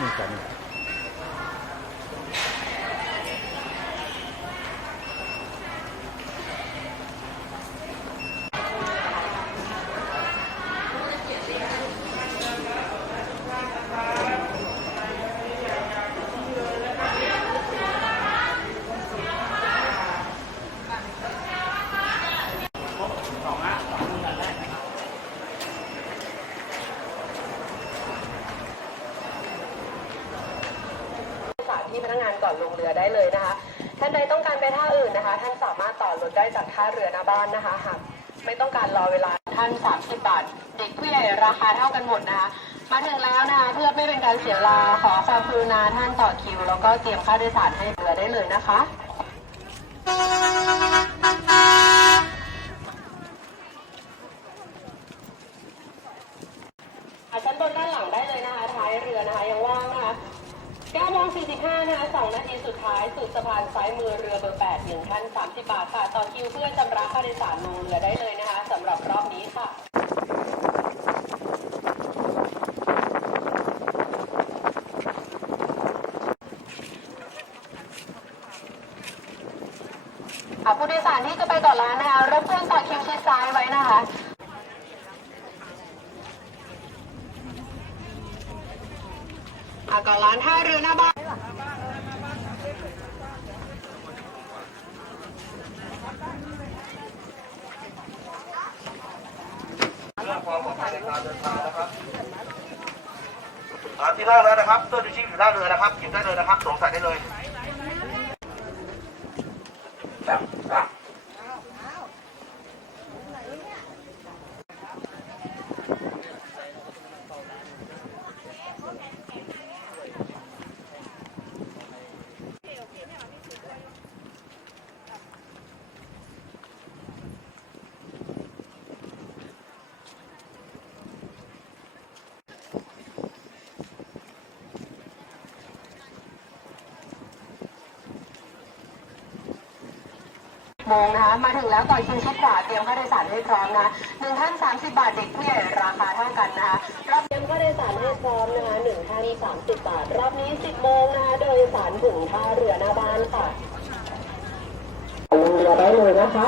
นี่กัน ที่พนักงานก่อนลงเรือได้เลยนะคะ ท่านใดต้องการไปท่าอื่นนะคะ ท่านสามารถต่อรถได้จากท่าเรือหน้าบ้านนะคะหากไม่ต้องการรอเวลาท่าน 30 บาท เด็กผู้ใหญ่ราคาเท่ากันหมดนะคะ มาถึงแล้วนะคะเพื่อไม่เป็นการเสียเวลาขอความกรุณาท่านต่อคิว แล้วก็เตรียมค่าโดยสารให้เรือได้เลยนะคะอะชั้นบนด้านหลังได้เลยนะคะท้ายเรือนะคะยังว่างนะคะ 9โมง45นะคะ2นาทีสุดท้ายสุดสะพานซ้ายมือเรือเบอร์8 1ท่าน30 บาทค่ะ ต่อคิวเพื่อชำระค่าโดยสารลงเรือได้เลยนะคะสำหรับรอบนี้ค่ะ่ผู้โดยสารที่จะไปก่อนร้านนะคะรบกวนต่อคิวชิดซ้ายไว้นะคะ อะ ก่อนร้านท่าเรือหน้าบ้านเรื่องความปลอดภัยในการเดินทางนะครับที่ท่าเรือนะครับเสื้อชูชีพอยู่ท่าเรือนะครับหยิบได้เลยนะครับสวมใส่ได้เลย โมงนะคะ มาถึงแล้วต่อคิวชิดขวาเตรียมค่าโดยสารให้พร้อมนะคะหนึ่งท่าน 30 บาทเด็กผู้ใหญ่ราคาเท่ากันนะคะรอบเตรียมค่าโดยสารให้พร้อมนะคะหนึ่งท่าน30 บาท รอบนี้ 10 โมงนะคะโดยสารถึงท่าเรือหน้าบ้านค่ะลงเรือได้เลยนะคะ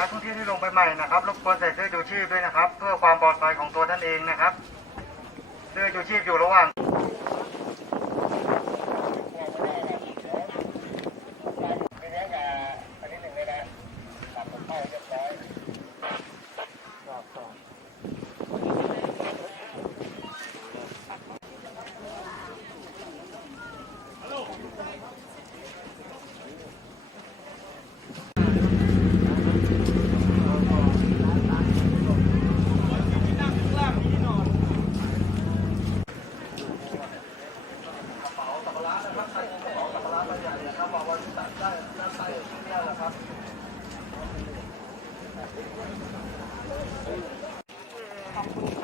นักท่องเที่ยวที่ลงไปใหม่นะครับรบกวนใส่เสื้อ ขอบคุณ